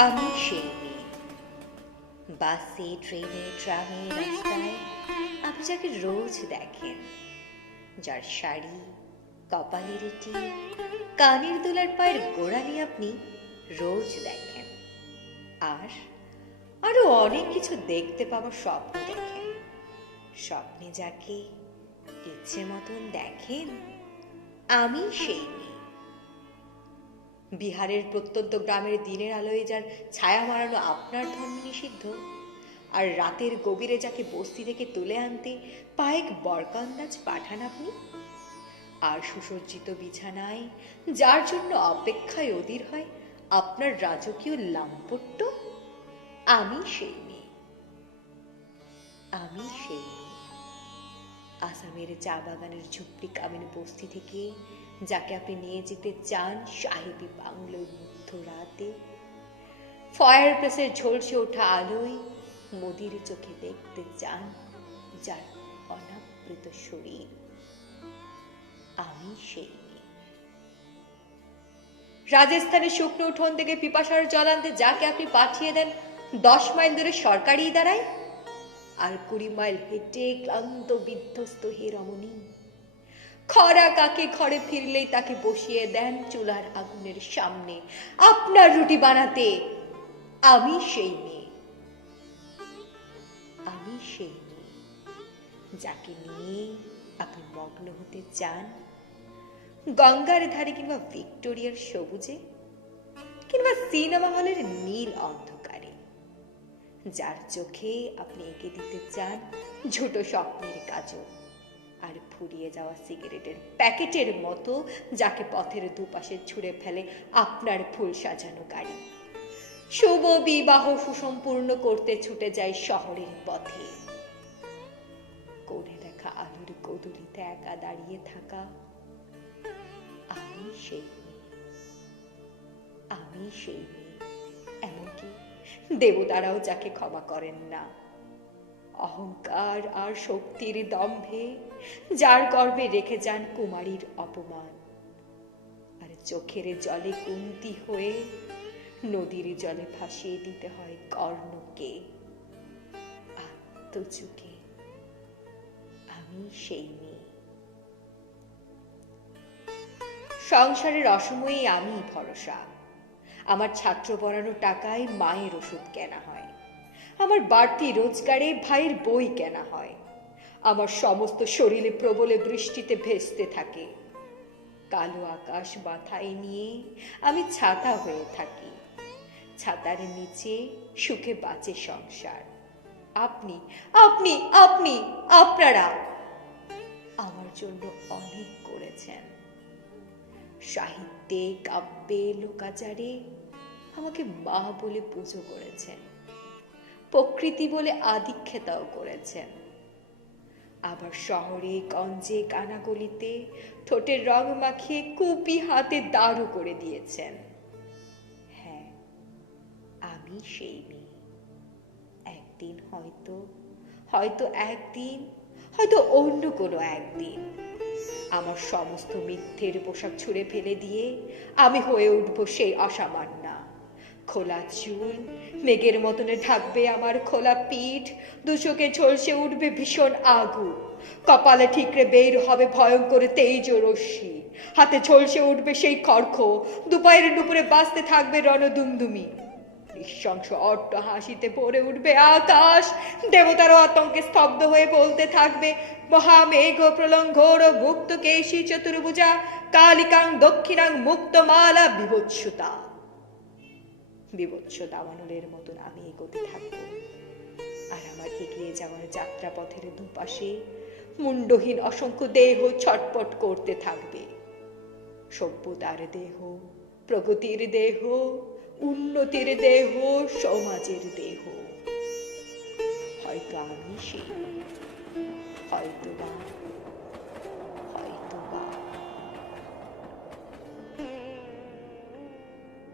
আমি সেই মেয়ে। বাসে, ট্রেনে, ট্রামে, রাস্তায় আপনি যাকে রোজ দেখেন, যার শাড়ি, কপালের টিপ, কানের দোলার পায়ের গোড়ালি আপনি রোজ দেখেন। আর আরো অনেক কিছু দেখতে পাওয়ার স্বপ্ন দেখেন। স্বপ্নে যাকে ইচ্ছে মতন দেখেন, আমি সেই মেয়ে। বিহারের প্রত্যন্ত গ্রামের দিনের আলোয় যার ছায়া মারানো আপনার ধর্ম নিষিদ্ধ, আর রাতের গভীরে যাকে বস্তি থেকে তুলে আনতে পায়েক বরকন্দাজ পাঠান আপনি, আর সুসজ্জিত বিছানায় যার জন্য অপেক্ষায় অধীর হয় আপনার রাজকীয় লাম্পট্য, আমি সেই মেয়ে। আমি সেই মেয়ে। আসামের চা বাগানের ঝুপড়ি কামিন বস্তি থেকে যাকে আপনি নিয়ে যেতে চান সাহেবী বাংলোর মধ্য রাতে, ফায়ার প্লেসের ঝলসে ওঠা আলোয় মোদির চোখে দেখতে চান যার অনাবৃত শরীর, আমি সেই মেয়ে। রাজস্থানের শুকনো উঠোন থেকে পিপাসার জল আনতে যাকে আপনি পাঠিয়ে দেন 10 মাইল দূরে সরকারি ইদারায়, আর 20 মাইল হেঁটে ক্লান্ত বিধ্বস্ত হে রমণী, খরা কাকে ঘরে ফিরলেই তাকে বসিয়ে দেন চুলার আগুনের সামনে আপনার রুটি বানাতে, আমি সেই মেয়ে। আমি সেই মেয়ে যাকে নিয়ে আপনি মগ্ন হতে চান গঙ্গার ধারে, কিংবা ভিক্টোরিয়ার সবুজে, কিংবা সিনেমা হলের নীল অন্ধকারে, যার চোখে আপনি এঁকে দিতে চান ছোট স্বপ্নের কাজল, আর ফুরিয়ে যাওয়া সিগারেটের প্যাকেটের মতো যাকে পথের দুপাশে ছুঁড়ে ফেলে আপনার ফুল সাজানো গাড়ি। শুভ বিবাহ সুসম্পূর্ণ করতে ছুটে যায় শহরের পথে। কোণে দেখা আলোর গোদুলিতে একা দাঁড়িয়ে থাকা, আমি সেই মেয়ে। আমি সেই মেয়ে। এমনকি দেবতারাও যাকে ক্ষমা করেন না। অহংকার আর শক্তির দম্ভে যার গর্বে রেখে যান কুমারীর অপমান, আর চোখের জলে কুন্তি হয়ে নদীর জলে ভাসিয়ে দিতে হয় কর্ণকে আত্মযুগে। আমি সেই মেয়ে। সংসারের অসময়ে আমি ভরসা। আমার ছাত্র পড়ানোর টাকায় মায়ের ওষুধ কেনা হয়, আমার বাড়তি রোজগারে ভাইয়ের বই কেনা হয়, আমার সমস্ত শরীরে প্রবলে বৃষ্টিতে ভেস্তে থাকে। কালো আকাশ মাথায় নিয়ে আমি ছাতা হয়ে থাকি। ছাতার নিচে সুখে বাঁচে সংসার। আপনি আপনি আপনি আপনারা আমার জন্য অনেক করেছেন। সাহিত্যে, কাব্যে, লোকাচারে আমাকে মা বলে পুজো করেছেন, প্রকৃতি বলে আদিক্ষেতাও করেছেন। আবার শহরে গঞ্জে কানাগলিতে ঠোঁটের রং মাখিয়ে কুপি হাতে দাঁড়ু করে দিয়েছেন। হ্যাঁ, আমি সেই মেয়ে। একদিন হয়তো হয়তো একদিন হয়তো অন্য কোনো একদিন আমার সমস্ত মিথ্যের পোশাক ছুঁড়ে ফেলে দিয়ে আমি হয়ে উঠব সেই অসামান্যা। খোলা চুল মেঘের মতনে ঢাকবে আমার খোলা পিঠ, দুচোখে ঝলসে উঠবে ভীষণ আগুন, কপালে ঠিকরে বের হবে ভয়ঙ্কর তেজ রশ্মি, হাতে ঝলসে উঠবে সেই খড়খ, দুপায়ের নুপুরে বাঁচতে থাকবে রণদুমদুমি। নৃশংস অট্ট হাসিতে ভরে উঠবে আকাশ, দেবতারও আতঙ্কে স্তব্ধ হয়ে বলতে থাকবে মহামেঘ প্রলঙ্ঘোর মুক্ত কেশী চতুর্ভুজা কালিকাং দক্ষিণাং মুক্তমালা বিভৎসতা। বিভৎস দাবানলের মতন আমি এগোতে থাকব, আর আমার এগিয়ে যাওয়ার যাত্রাপথের দুপাশে মুন্ডহীন অসংখ্য দেহ ছটপট করতে থাকবে। সভ্যতার দেহ, প্রগতির দেহ, উন্নতির দেহ, সমাজের দেহ। হয়তো আমি সেই, হয়তো বা